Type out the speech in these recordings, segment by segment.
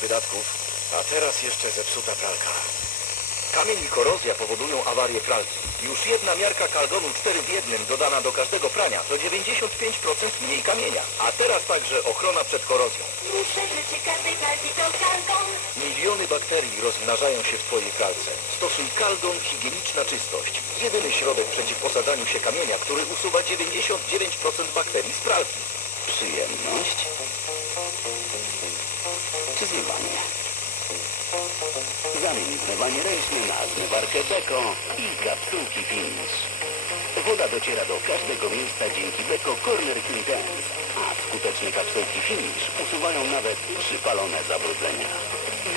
wydatków, a teraz jeszcze zepsuta pralka. Kamień i korozja powodują awarię pralki. Już jedna miarka kalgonu 4 w jednym dodana do każdego prania to 95% mniej kamienia. A teraz także ochrona przed korozją. Muszę życie każdej pralki to kalgon. Miliony bakterii rozmnażają się w Twojej pralce. Stosuj Kalgon Higieniczna Czystość. Jedyny środek przeciw posadzaniu się kamienia, który usuwa 99% bakterii z pralki. Przyjemność czy zmywanie? Zamień zmywanie ręczne na zmywarkę Beko i kapsułki Finish. Woda dociera do każdego miejsca dzięki Beko Corner Intense, a skuteczne kapsułki Finish usuwają nawet przypalone zabrudzenia.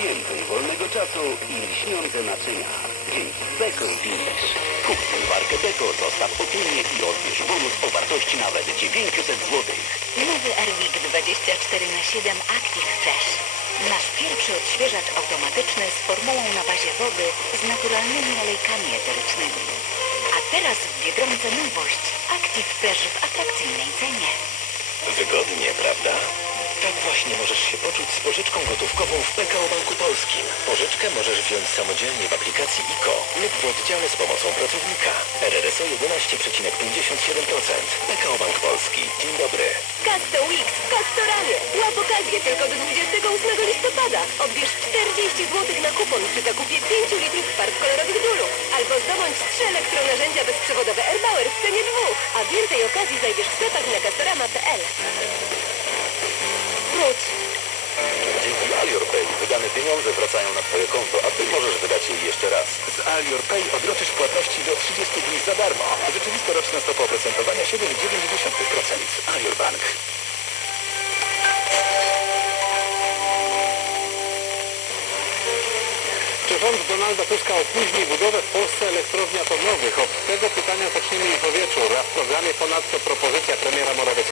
Więcej wolnego czasu i lśniące naczynia. Dzięki Beko Finish. Kup zmywarkę Beko, zostaw opinię i odbierz bonus o wartości nawet 900 zł. Nowy Airwick 24 na 7 Active Fresh. Nasz pierwszy odświeżacz automatyczny z formułą na bazie wody z naturalnymi olejkami eterycznymi. A teraz w Biedronce nowość Active Fresh w atrakcyjnej cenie. Wygodnie, prawda? Tak właśnie możesz się poczuć z pożyczką gotówkową w PKO Banku Polskim. Pożyczkę możesz wziąć samodzielnie w aplikacji IKO lub w oddziale z pomocą pracownika. RRSO 11,57%. PKO Bank Polski. Dzień dobry. Casto Weeks w Castoranie. Łap okazję tylko do 28 listopada. Odbierz 40 zł na kupon przy zakupie 5 litrów farb kolorowych Duru. Albo zdobądź 3 elektronarzędzia bezprzewodowe AirBauer w cenie dwóch. A więcej okazji znajdziesz w sklepach na castorama.pl. Wróć. Dzięki AliorPay wydane pieniądze wracają na Twoje konto, a Ty możesz wydać je jeszcze raz. Z AliorPay odroczysz płatności do 30 dni za darmo. Rzeczywista roczna stopa oprocentowania 7,9%. Alior Bank. Czy rząd Donalda Tuska opóźni budowę w Polsce elektrowni atomowych? Od tego pytania zaczniemy już wieczór, a w programie ponadto propozycja premiera Morawieckiego.